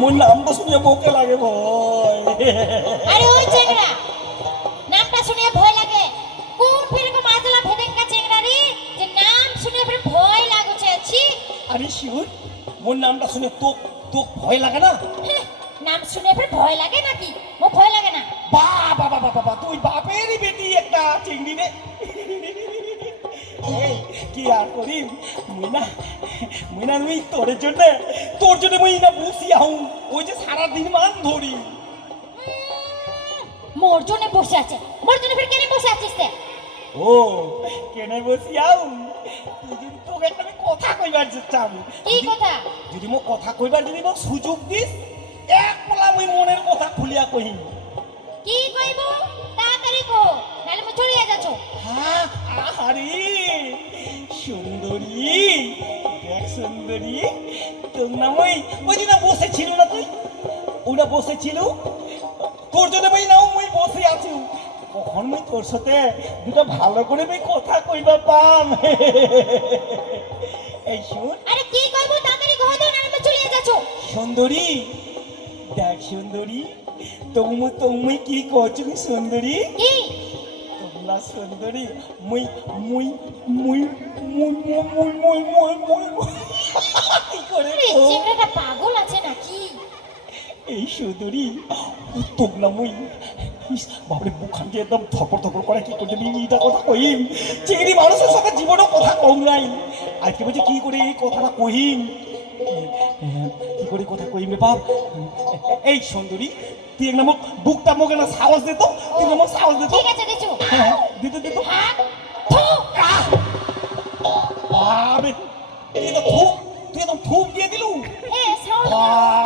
মোর নামটা শুনে বকে লাগে ভয়। আরে ওই চেংড়া নামটা শুনে ভয় লাগে কোন ফিরকে মাজলা ভেদেঙ্কা চেংড়া রে যে নাম শুনে ফির ভয় লাগছে আছি। আরে শিউর মোর নামটা শুনে তোক তোক ভয় লাগে না? নাম শুনে ফির ভয় লাগে নাকি? মো ভয় লাগে না। বাবা বাবা বাবা তুই বাপেরই বেটি একটা চিংড়ি রে। এই কি আর করি মুই না মুই তোর জন্য মুই না বসি আহুঁ ওই যে সারাদিন মান ধরি। মোর জন্য বসে আছে মোর জন্য ফির কেন বসে আছিস তে? ও কেনে বসি আহুঁ তুই যদি তোকে একটা আমি কথা কইবার চাম। কি কথা? যদি মো কথা কইবার যদি মোক সুযোগ দিস এক পোলা মুই মনের কথা খুলিয়া কহিম। কি কইব তাড়াতাড়ি কো নালে মো চলিয়া যাচ্ছ। হ্যাঁ আরে সুন্দরী দেখ সুন্দরী তোর নাম ওই দিন বসেছিল না তুই ওরা বসেছিল তোর জন্য মই নাও মই বসে আছি কখন মই তোর সাথে দুটো ভালো করে মই কথা কইবা পাম। এই শুন আরে কি কইব তাড়াতাড়ি কই দাও নালে মো চলিয়া যাচ্ছ। সুন্দরী দেখ সুন্দরী তুমি কি করছো সুন্দরী? কি তোমরা সুন্দরী মুই মুই মুই মুই মুই মুই মুই মুই কি করে এই চেংড়াটা পাগল আছে নাকি? এই সুন্দরী তোমরা মুই বাপরে বুখান দিয়ে একদম থপর থপর করে কি করছে এটা কথা কহিম চিংড়ি মানুষের সাথে জীবনও কথা কম নাই আজকে বলছি কি করে এই কথাটা কহিম কি করে কথা কহিম রে বাপ। এই সুন্দরী তুই এক নামক বুকটা মোকে না সাহস দে তো তুই নামক সাহস দে তো। ঠিক আছে দিছো। হ্যাঁ দিতে দিতে হাত থু আবে তুই তো থুপ দিয়ে দিলু। এ সাউন্ড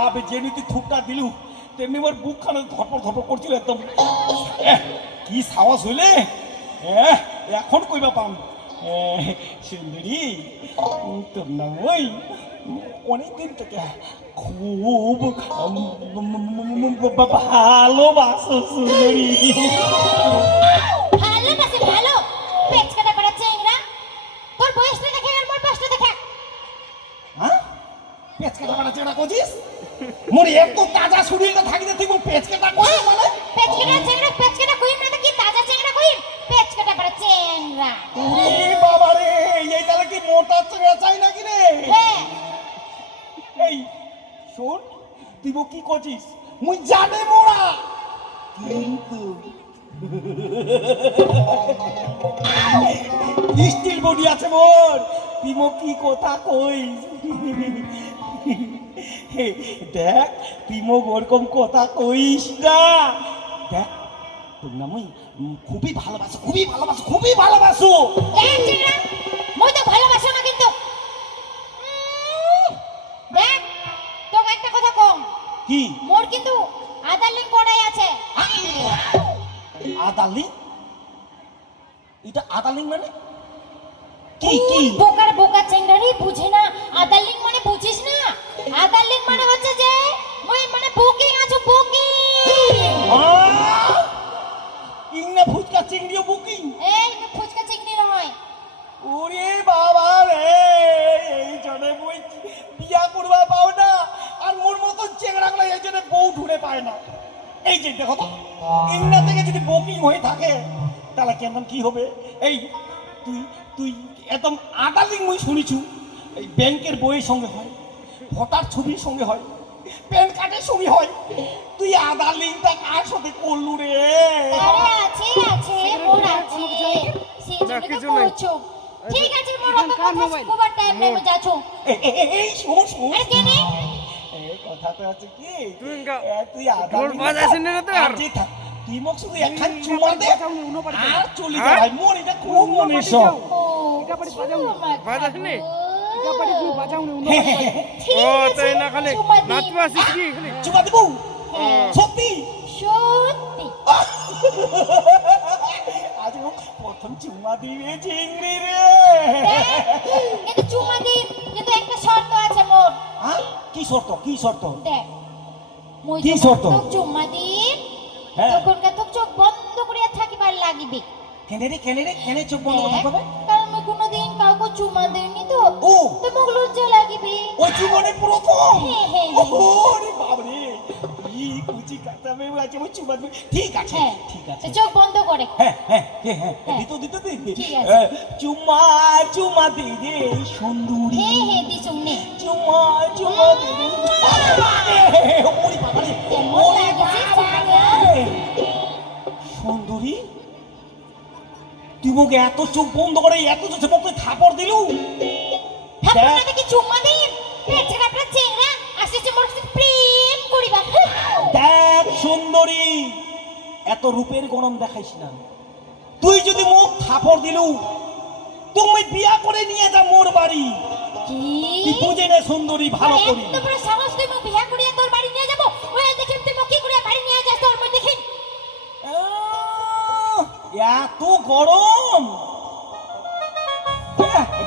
আবে যেনি তুই থুপটা দিলু তেমনি আমার বুকখানে ধপর ধপর করছিল একদম। কি সাহস হইলে এখন কইবা পাম। সুন্দরী তোর নাম ওই অনেকদিন থেকে খুব ভালোবাসো সুন্দরী। ভালো পাশে ভালো পেচ কাটা পড়া চেংড়া তোর বয়সটা দেখে আর মোর বয়সটা দেখে। হ্যাঁ পেঁচ কাটা পাটা চেংড়া করছিস? মোর এত তাজা শরীরটা থাকিতে তুই পেঁচ কাটা করছিস মানে? পেচ কাটা চেংড়া পেচ কাটা কইম না তো কি তাজা চেংড়া কইম পেচ কাটা পড়া চেংড়া। ওরে বাবা রে এই তাহলে কি মোটা চেংড়া চাই নাকি রে? হ্যাঁ এই শোন তুই কি করছিস মুই জানে মোরা কিন্তু স্টিল বডি আছে মোর তুই কি কথা কইস। দেখ তুই ওরকম কথা কইস না। দেখ তোর না মুই খুবই ভালোবাসো খুবই ভালোবাসো। দেখ চেংড়া মই তো ভালোবাসো না কিন্তু দেখ তোকে একটা কথা কম কি মোর কিন্তু আধার লিংক করাই আছে। আদালিং এটা আদালিং মানে কি কি? বোকার বোকা চেংড়ারি বুঝে না আধার লিংক মানে বুঝিস না? আধার লিংক মানে হচ্ছে যে মই মানে বুকিং আছে বুকিং। ইংনা ফুচকা চিংড়িও বুকিং। এই ফুচকা চিংড়ি নয়। ওরে বাবা রে এই জনে বই বিয়া করবা পাও না আর মোর মতো চেংড়াগুলো এই জন্য বউ ঢুরে পায় না। এই যে দেখো তো ইংনা থেকে যদি বুকিং হয়ে থাকে তাহলে কেমন কি হবে? এই তুই তুই একদম আদালিং মুই শুনিছু এই ব্যাংকের বইয়ের সঙ্গে হয় ভোটার ছবির সঙ্গে হয় প্যান কার্ডের সঙ্গে হয় তুই আদালিংটা কার সাথে করলু রে? আরে আছে মোর আছে সেই জন্য তো বলছো। ঠিক আছে মোর অত কথা কবার টাইম নেই আমি যাচ্ছ। এই শোন শোন আরে কেনে এই কথাটা আছে কি তুই ঢোল বাজাইছিস না তো আর? তুই মোক শুধু একখান চুমা দে আর চলি যা ভাই মোর এটা খুব মনে সব। বাজাইছিস নি? ঠিক ও আছে তাই না খালি চুমা দি। নাচবা আসিস কি খালি? চুমা দিব সত্যি? সত্যি আজ ও প্রথম চুমা দিবে চিংড়ি রে। কিন্তু চুমা দি কিন্তু একটা শর্ত আছে মোর। হ্যাঁ কি শর্ত কি শর্ত? দেখ মই কি যখন শর্ত? তোক চুমা দি হ্যাঁ তখন তোক চোখ বন্ধ করিয়া থাকিবার লাগিবে। কেনে চোখ বন্ধ করতে হবে? কারণ আমি কোনোদিন কাউকে চুমা দেইনি তো ও। তো মুখ লজ্জা লাগিবে। ওই জীবনে প্রথম। হ্যাঁ, হ্যাঁ, হ্যাঁ। ওরে বাবারে, কি কুচি কাটা মেয়ে আছে, ওই চুমা দিবে। ঠিক আছে, হ্যাঁ ঠিক আছে। তো চোখ বন্ধ করে। হ্যাঁ হ্যাঁ হ্যাঁ হ্যাঁ, হ্যাঁ। দিত দিত দিত। ঠিক আছে। চুমা চুমা দে রে সুন্দরী। হ্যাঁ হ্যাঁ দি শুননি। চুমা চুমা দে রে। ওরে বাবারে, ওরে বাবারে, কেমন ওরে লাগছে বাবারে। সুন্দরী, তুই মুখে এত চোখ বন্ধ করে এত চোখে মুখে থাপড় দিলু। আপনারা দেখি চুমা দিন পেছনে আপনার চেংড়া আসছে মোর সাথে প্রেম করিবা। দেখ সুন্দরী, এত রূপের গরম দেখাইস না। তুই যদি মুখ থাপড় দিলু, তুমি বিয়া করে নিয়ে যা মোর বাড়ি। কি তুই বুঝে নে সুন্দরী ভালো করি। এত বড় সাহস তুই মুখ বিয়া করিয়া তোর বাড়ি নিয়ে যাব। ওই দেখি তুই মুখ কি করিয়া বাড়ি নিয়ে যাস তোর মই দেখি। এত গরম।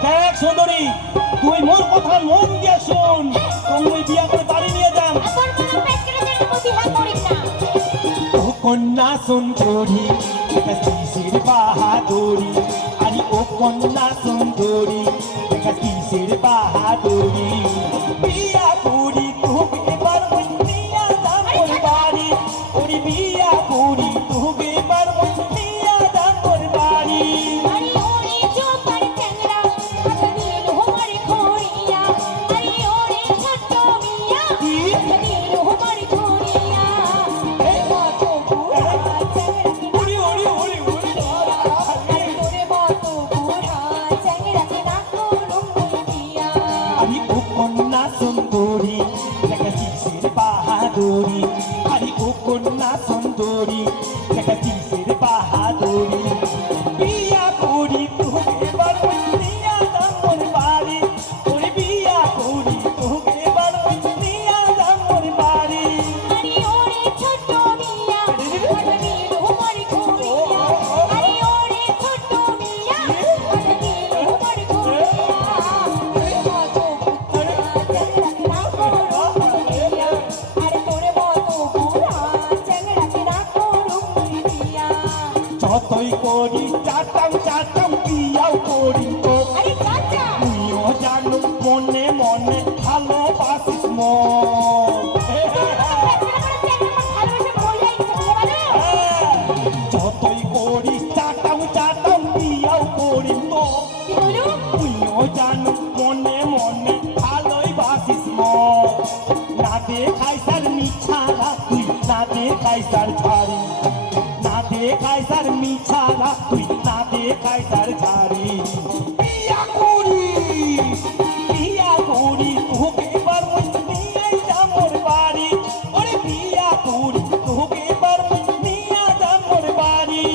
দেখ সুন্দরী, তুই মোর কথা মন দিয়ে শোন। তুমি বিয়া করে বাড়ি নিয়ে যান। আর তোর মনে পেট কেটে দেন মুখ বিয়া করিস না। ও কন্যা সুন্দরী, এটা কিসের বাহাদুরি। আরে ও কন্যা সুন্দরী, এটা কিসের বাহাদুরি। বিয়া করি তোকে এবার নিয়া যাম মোর বাড়ি। ওরে বিয়া করি তোকে এবার নিয়া যাম মোর বাড়ি। আরে ওরে চোপার চেংড়া হাত দিল হোমার খড়িয়া। আরে ওরে ছোট্ট মিয়া হাত দিল হোমার খড়িয়া। এ কত বুড়া চেংড়া কি ওরে ওরে ওরে ওরে আরে তোরে কত বুড়া চেংড়া কি না করুম বিয়া। আমি ও কন্যা সুন্দরী, দেখা কিসের বাহাদুরি। আরে ও কন্যা সুন্দরী, দেখা কিসের বাহাদুরি। বিয়া করি তোকে এবার নিয়া যাম মোর বাড়ি। ওরে বিয়া করি তোকে এবার নিয়া যাম মোর বাড়ি। আরে ওরে ছোট্ট মিয়া হাত দিল হোমার খড়িয়া। আরে ওরে ছোট্ট মিয়া হাত দিল হোমার খড়িয়া। তোরে মত বুড়া চেংড়া কি না করুম বিয়া। আরে তোরে মত বুড়া চেংড়া কি না করুম বিয়া। যতই করি চাটাম চাটাম বিয়াও করি তো। আরে চাচা তুইও জানো মনে মনে ভালোবাসিস মন। যতই করিস চাটাম চাটাম বিয়াও করি তো। তুইও জানো মনে মনে ভালোই বাসিস মন। না দেখাই সার মিছারা তুই, না দেখাই সার ছাড়ি। না দেখাই সার মিছারা তুই, না দেখাই সার ছাড়ি। বিয়া করি বিয়া করি তোকে এবার নিয়ে যা মোর বাড়ি। ওরে বিয়া করি তোকে এবার নিয়ে যা মোর বাড়ি।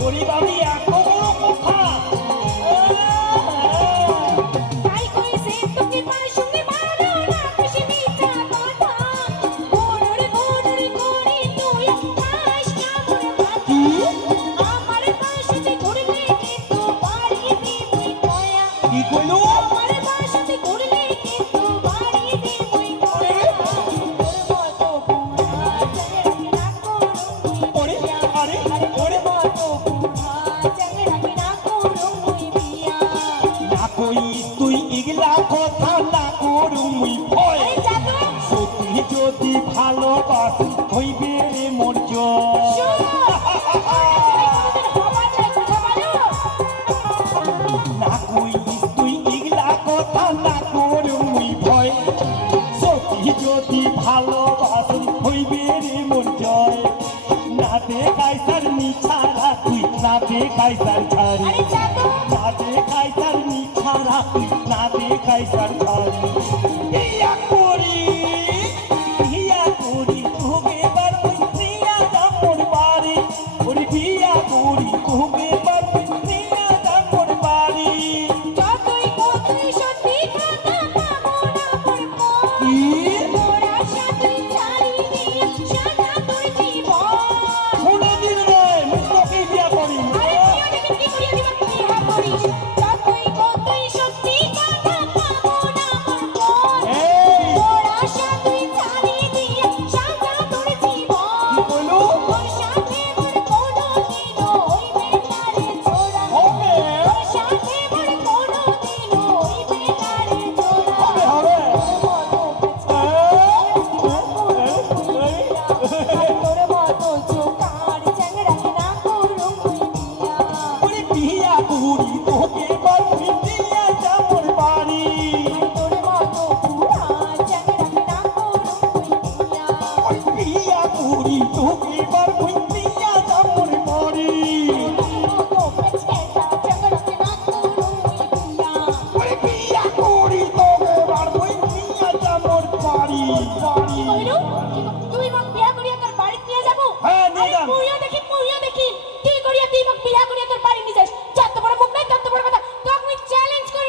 করি বাবি এত বড় কথা। কি কইলো? ওরে আরে ওরে না কইস তুই ইগলা কথা, না করুম মুই ভয়। সত্যি যদি ভালোবাসি হইবে রে মোর জয়। না কইস তুই ইগলা কথা, না করুম মুই ভয়। সত্যি যদি ভালোবাসি হইবে রে মোর জয়। না দেখাই সার মিছারা তুই, না দেখাই সার ছাড়ি। না দেখাই সার মিছারা তুই, না দেখাই সার ছাড়ি। বিয়া করি তোকে এবার নিয়া যা মোর বাড়ি। ওরে বিয়া করি তোকে এবার নিয়া যা মোর বাড়ি। কোনদিন নয়, মুখ তোকেই বিয়া করি। এই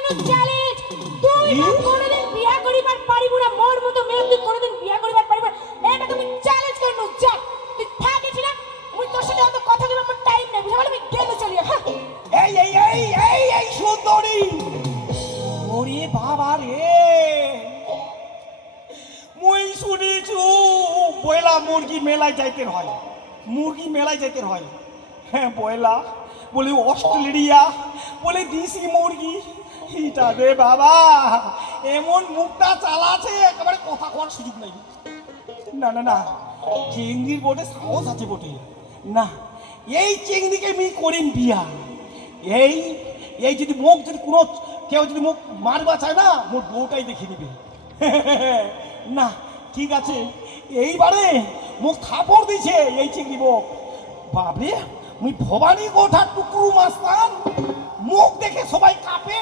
কিন্তু চ্যালেঞ্জ তুই না কোনোদিন বিয়া করিবার পারিব না মোর মতো মেয়ে তুই কোনোদিন বিয়া করিবার পারিব না এটা তুমি চ্যালেঞ্জ করনু যা তুই থাকিস না মুই তোর সাথে অত কথা কইবার আমার টাইম নাই বুঝা আমি গেলে চলি হ্যাঁ এই সুন্দরী, ওরে বাবা রে, মুই শুনেছু বয়লা মুরগি মেলায় যাইতে হয়, মুরগি মেলায় যাইতে হয়। হ্যাঁ বয়লা বলে অস্ট্রেলিয়া, বলে দেশি মুরগি, এটা রে বাবা এমন মুখটা চালাছে একেবারে কথা কওয়ার সুযোগ নাই। না না না, চিংড়ির বটে সাহস আছে বটে, না এই চিংড়িকে আমি করিম বিয়া। এই এই যদি মুখ যদি কোনো কেউ যদি মুখ মারবা চায় না, মোর বউটাই দেখে নিবে। না ঠিক আছে, এইবারে মুখ থাপড় দিছে এই চিংড়ি মুখ, বাবরে মুই ভবানী গোঠার টুকরু মাস্তান, মুখ দেখে সবাই কাঁপে,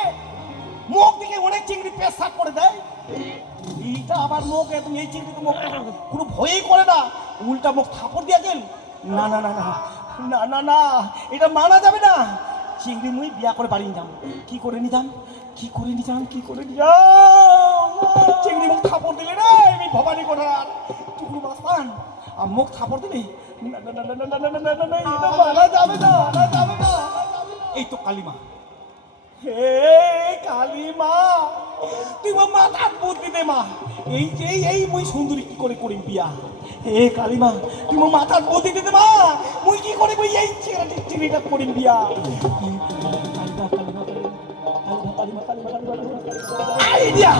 মুখ দেখে অনেক চিংড়ি পেশাব করে দেয়। এইটা আবার মুখ একদম এই চিংড়ি তো মুখ কোনো ভয়ই করে না, উল্টা মুখ থাপড় দিয়ে গেল। না না না না না না না, এটা মানা যাবে না। চিংড়ি মুই বিয়া করে বাড়ি নিতাম, কি করে নিতাম, কি করে নিতাম, কি করে নিতাম, চিংড়ি মুখ থাপড় দিলে রে আমি ভবানী গোঠার টুকরু মাস্তান, আর মুখ থাপড় দিলে না না না না না না না না না, এটা মানা যাবে না, মানা যাবে না। এই তো কালিমা, হে কালিমা তুই মা মাথার বুদ্ধি দে মা, এই যে এই মুই সুন্দরী কি করে করিম বিয়া। হে কালিমা তুই মা মাথার বুদ্ধি দে মা, মুই কি করে বই এই চিংড়িটা করিম বিয়া। আইডিয়া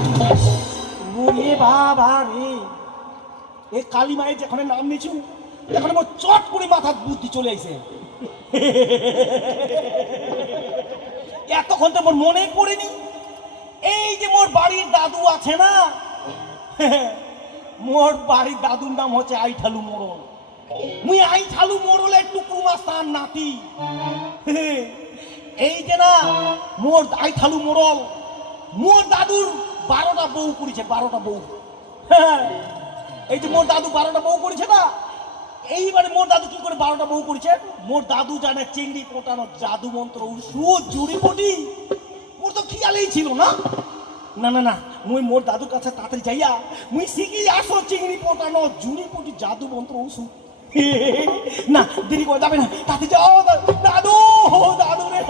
ওরে বাবা রে, এ কালিমায়ের যেখানে নাম নিছু এখন মোর চট করে মাথার বুদ্ধি চলে আইছে। এতক্ষণ তো মোর মনে পড়েনি, এই যে মোর বাড়ির দাদু আছে না, মোর বাড়ির দাদুর নাম হচ্ছে আইঠালু মোড়ল। মুই আইঠালু মোড়লের টুকরু মাস্তান নাতি। এই যে না মোর আইঠালু মোড়ল, মোর দাদুর 12টা বউ করেছে, 12টা বউ। এই যে মোর দাদু 12টা বউ করেছে না, এইবারে মোর দাদু কি করে 12টা বউ করেছে, মোর দাদু জানে চিংড়ি পোটানো জাদু মন্ত্র ওষুধ জুড়িপটি, মোর তো খেয়ালেই ছিল না। না না না, মুই মোর দাদুর কাছে তাড়াতাড়ি যাইয়া মুই শিখি আসো চিংড়ি পোটানো জুড়িপটি জাদু মন্ত্র ওষুধ। না দেরি করে যাবে না, তাড়াতাড়ি যাও দাদু, দাদু রে।